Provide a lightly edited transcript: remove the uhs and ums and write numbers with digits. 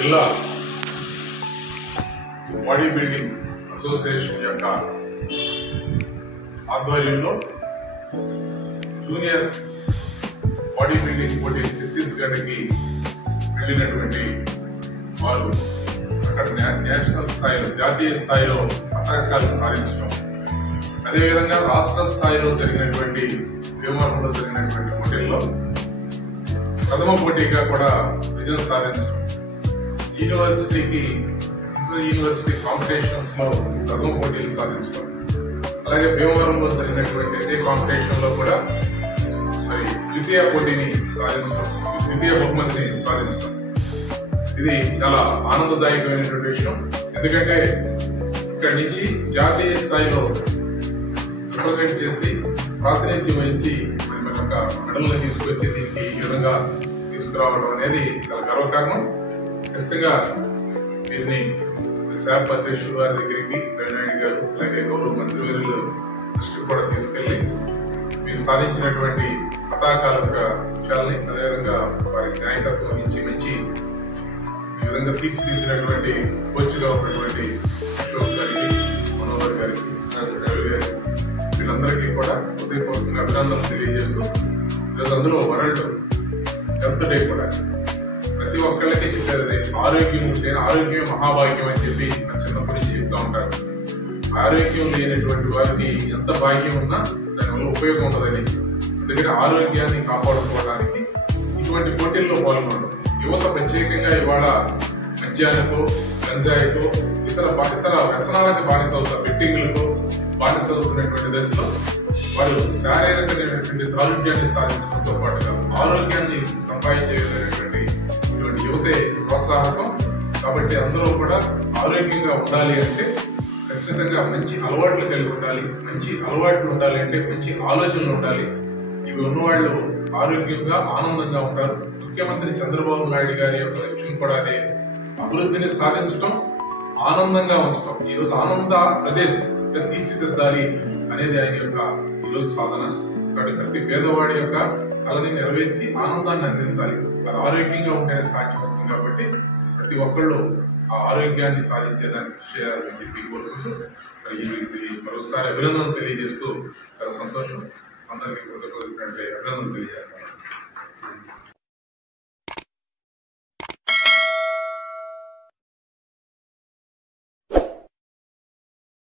జిల్లా body building association యొక్క ఆధ్వర్యంలో జూనియర్ బాడీ బిల్డింగ్ పోటీ ఛత్తీస్గఢ్కి వెళ్ళినటువంటి వారు అక్కడ నేషనల్ స్థాయిలో జాతీయ స్థాయిలో పతాకాలు సాధించడం, అదేవిధంగా రాష్ట్ర స్థాయిలో జరిగినటువంటి భీమవరంలో జరిగినటువంటి పోటీల్లో ప్రథమ పోటీగా కూడా విజయం సాధించడం, యూనివర్సిటీ కాంపిటీషన్స్ లో ప్రథమ పోటీలు సాధించడం, అలాగే భీమవరంలో జరిగినటువంటి అదే కాంపిటీషన్ లో కూడా మరి ద్వితీయ పోటీని సాధించడం, ద్వితీయ బహుమతిని సాధించడం, ఇది చాలా ఆనందదాయకమైనటువంటి విషయం. ఎందుకంటే ఇక్కడి నుంచి జాతీయ స్థాయిలో రిప్రజెంట్ చేసి ప్రాతినిధ్యం వహించి మరి ఒక మెడల్ని తీసుకొచ్చి దీనికి ఈ విధంగా తీసుకురావడం అనేది చాలా గర్వకారణం. ఖచ్చితంగా దీన్ని శాప్ అధ్యక్షులు వారి దగ్గరికి రవినాయుడు గారు అలాగే గౌరవ మంత్రివర్యులు దృష్టికి కూడా తీసుకెళ్లి మీరు సాధించినటువంటి పతాకాల విషయాల్ని అదేవిధంగా వారి నాయకత్వం వహించి మంచి ఈ విధంగా తీర్చిదిద్దినటువంటి కోచ్గా ఉన్నటువంటి అశోక్ గారికి, మనోహర్ గారికి, రవి గారికి వీళ్ళందరికీ కూడా హృదయపూర్వకంగా అభినందనలు తెలియజేస్తూ ఈరోజు అందులో వరల్డ్ హెల్త్ డే కూడా ప్రతి ఒక్కళ్ళకి చెప్పారు, ఆరోగ్యం ఉంటే ఆరోగ్యం మహాభాగ్యం అని చెప్పి నా చిన్నప్పటి నుంచి చెప్తా ఉంటారు. ఆరోగ్యం లేనటువంటి వారికి ఎంత భాగ్యం ఉన్నా దానివల్ల ఉపయోగం ఉండదని, అందుకని ఆరోగ్యాన్ని కాపాడుకోవడానికి ఇటువంటి పోటీల్లో పాల్గొనడం. యువత ప్రత్యేకంగా ఇవాళ మద్యానికో, గంజాయికో, ఇతర వ్యసనాలకు బానిసవుతారు, బెట్టింగ్లకు బానిసవుతున్నటువంటి దశలో వారు శారీరకమైనటువంటి దారుణ్యాన్ని సాధించడంతో పాటుగా ఆరోగ్యాన్ని సంపాదించగలిగినటువంటి ఇటువంటి యువతే ప్రోత్సాహకం. కాబట్టి అందరూ కూడా ఆరోగ్యంగా ఉండాలి అంటే ఖచ్చితంగా మంచి అలవాట్లు కలిగి ఉండాలి. మంచి అలవాట్లు ఉండాలి అంటే మంచి ఆలోచనలు ఉండాలి. ఇవి ఉన్నవాళ్ళు ఆరోగ్యంగా ఆనందంగా ఉంటారు. ముఖ్యమంత్రి చంద్రబాబు నాయుడు గారి యొక్క లక్ష్యం కూడా అదే, అభివృద్ధిని సాధించడం, ఆనందంగా ఉంచడం. ఈరోజు ఆనంద ప్రదేశ్ తీర్చిదిద్దాలి అనేది ఆయన యొక్క ఈరోజు సాధన. కాబట్టి ప్రతి పేదవాడి యొక్క కళని నెరవేర్చి ఆనందాన్ని అందించాలి. అది ఆరోగ్యంగా ఉంటేనే సాధ్యమవుతుంది. కాబట్టి ప్రతి ఒక్కళ్ళు ఆ ఆరోగ్యాన్ని సాధించేదానికి కృషి చేయాలని చెప్పి కోరుకుంటూ మరొకసారి అభినందనలు తెలియజేస్తూ చాలా సంతోషం. అందరికీ కృతజ్ఞతలు అభినందనలు తెలియజేస్తాను.